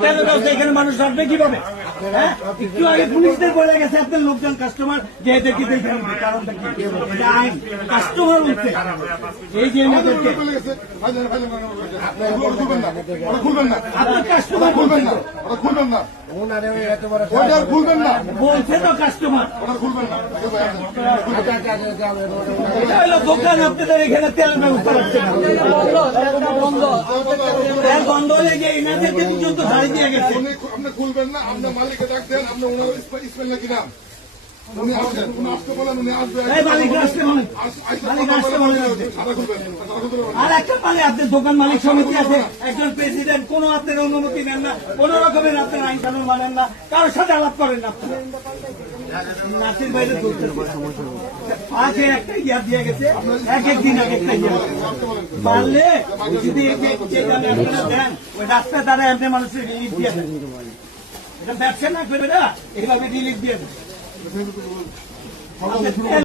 তেলের ব্যবস্থা এখানে মানুষ রাখবে কিভাবে? হ্যাঁ, একটু আগে পুলিশদের বলে গেছে আপনার লোকজন কাস্টমার যে দেখি দেখেন কারণটা কি, এটা আইন কাস্টমার উঠছে এই যে এনাদেরকে আপনার কাস্টমার খুলবেন না, খুলবেন না, বলছে তো কাস্টমার এটা হলো দোকান আপনাদের এখানে তেলের ব্যবস্থা রাখছে না, তেল বন্ধ হয়ে গিয়ে এনাদেরকে পর্যন্ত ধাড়ি দিয়ে গেছে। আপনি খুলবেন না, আপনার মালিককে ডাক দেন, আপনি ওনার স্পেল নাকি নাম উনি আসবেন, উনি আসতে বলেন, উনি আসবেন। মালিক আসতে বলেন, মালিক আসতে বলেন। আর একটা মানে আপনার দোকান মালিক সমিতি আছে, একজন প্রেসিডেন্ট, কোন আপনার অনুমতি নেন না, কোন রকমের আপনার আইন কানুন মানেন না, কারোর সাথে আলাপ করেন না। নাচের বাইরে আগে একটা ইয়া দিয়ে গেছে, এক একদিন এক একটা ইয়া পারলে যদি আপনারা দেন ওই রাস্তায় দ্বারা এমনি মানুষের রিলিফ দিয়ে দেন, এটা ব্যবসা না করবে না, এইভাবে রিলিফ দিয়ে দেন।